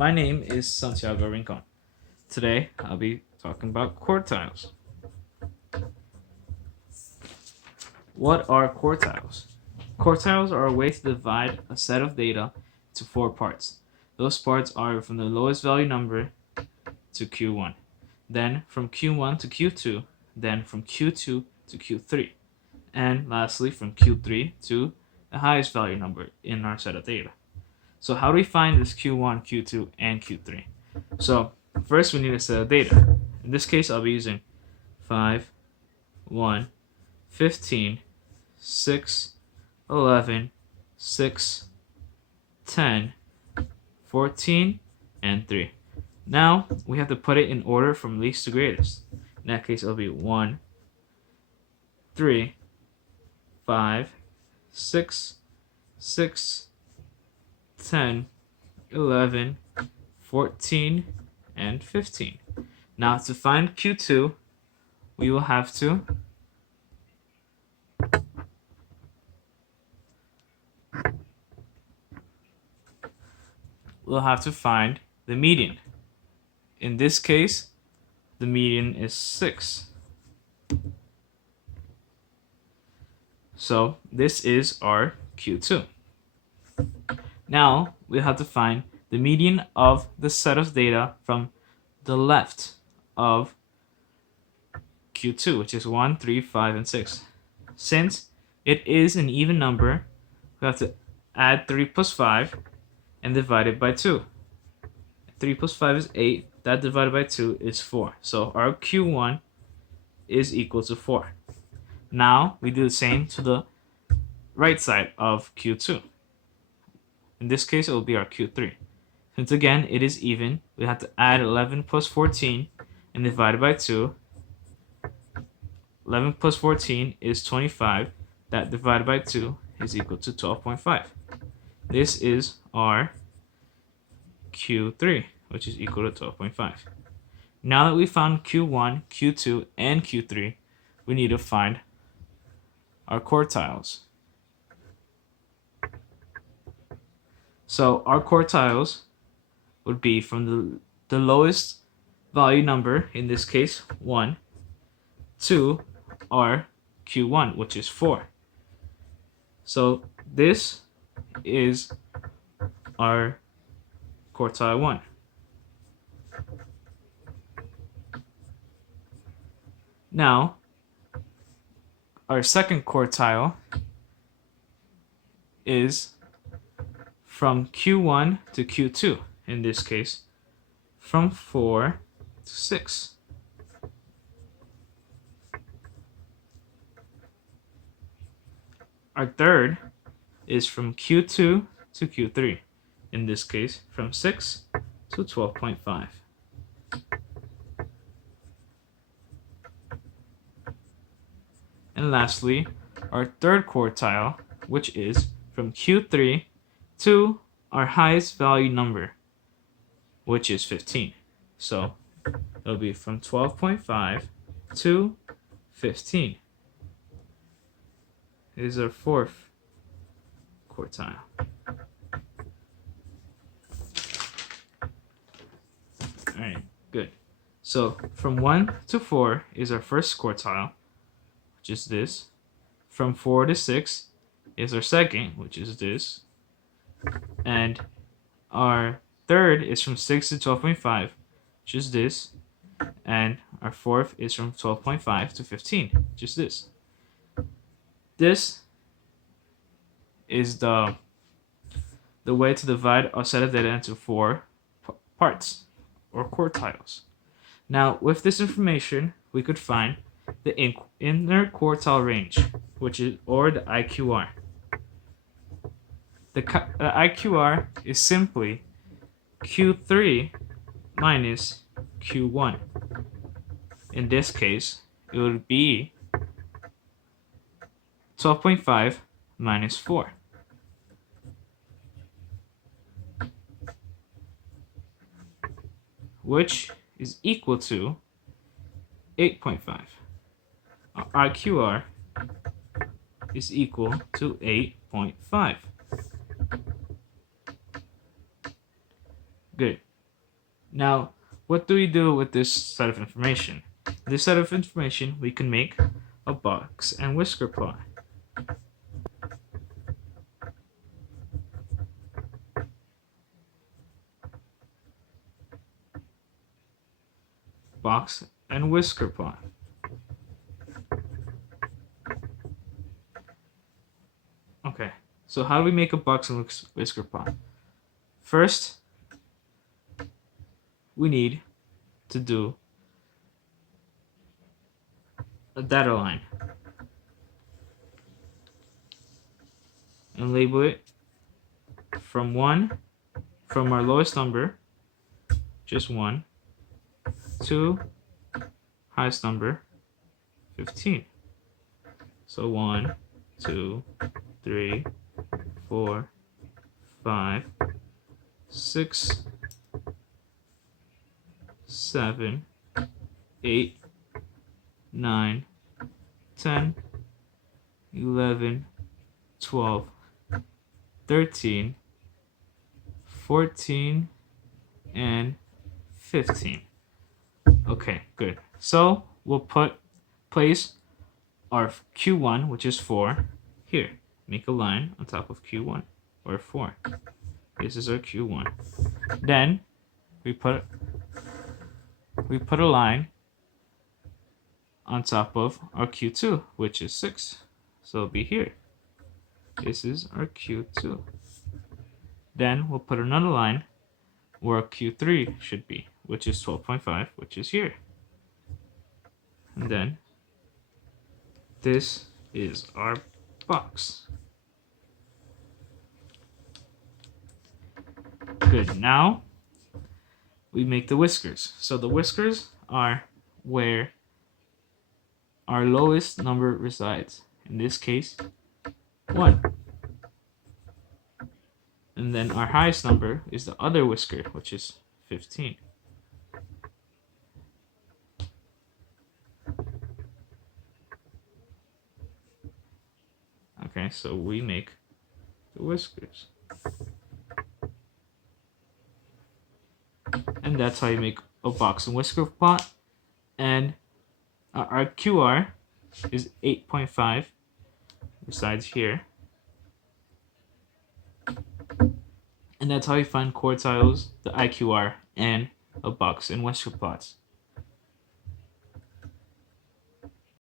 My name is Santiago Rincon. Today I'll be talking about quartiles. What are quartiles? Quartiles are a way to divide a set of data into four parts. Those parts are from the lowest value number to Q1, then from Q1 to Q2, then from Q2 to Q3, and lastly from Q3 to the highest value number in our set of data. So how do we find this Q1, Q2, and Q3? So first we need a set of data. In this case, I'll be using 5, 1, 15, 6, 11, 6, 10, 14, and 3. Now we have to put it in order from least to greatest. In that case, it'll be 1, 3, 5, 6, 6, 10, 11, 14, and 15. Now to find Q2, we will have to find the median. In this case, the median is 6. So this is our Q2. Now we have to find the median of the set of data from the left of Q2, which is 1, 3, 5, and 6. Since it is an even number, we have to add 3 plus 5 and divide it by 2. 3 plus 5 is 8. That divided by 2 is 4. So our Q1 is equal to 4. Now we do the same to the right side of Q2. In this case, it will be our Q3. Since again, it is even, we have to add 11 plus 14 and divide it by 2. 11 plus 14 is 25. That divided by 2 is equal to 12.5. This is our Q3, which is equal to 12.5. Now that we found Q1, Q2, and Q3, we need to find our quartiles. So our quartiles would be from the lowest value number, in this case 1, to our Q1, which is 4. So this is our quartile 1. Now, our second quartile is from Q1 to Q2, in this case, from 4 to 6. Our third is from Q2 to Q3, in this case, from 6 to 12.5. And lastly, our third quartile, which is from Q3 to our highest value number, which is 15. So it'll be from 12.5 to 15. It is our fourth quartile. Alright, good. So from 1 to 4 is our first quartile, which is this. From 4 to 6 is our second, which is this. And our third is from 6 to 12.5, which is this. And our fourth is from 12.5 to 15, which is this. This is the way to divide a set of data into four parts, or quartiles. Now, with this information, we could find the inner quartile range, which is, or the IQR. The IQR is simply Q3 minus Q1. In this case, it would be 12.5 minus 4. Which is equal to 8.5. Our IQR is equal to 8.5. Good. Now, what do we do with this set of information? This set of information, we can make a box and whisker plot. Box and whisker plot. Okay, so how do we make a box and whisker plot? First, we need to do a data line and label it from our lowest number, just 1, to highest number, 15. So 1, 2, 3, 4, 5, 6, 7, 8, 9, 10, 11, 12, 13, 14, and 15. Okay, good. So we'll place our Q1, which is 4, here. Make a line on top of Q1, or 4. This is our Q1. Then we put a line on top of our Q2, which is 6. So it'll be here. This is our Q2. Then we'll put another line where our Q3 should be, which is 12.5, which is here. And then this is our box. Good. Now we make the whiskers. So the whiskers are where our lowest number resides. In this case, 1. And then our highest number is the other whisker, which is 15. Okay, so we make the whiskers. And that's how you make a box and whisker plot. And our QR is 8.5, resides here. And that's how you find quartiles, the IQR, and a box and whisker plots.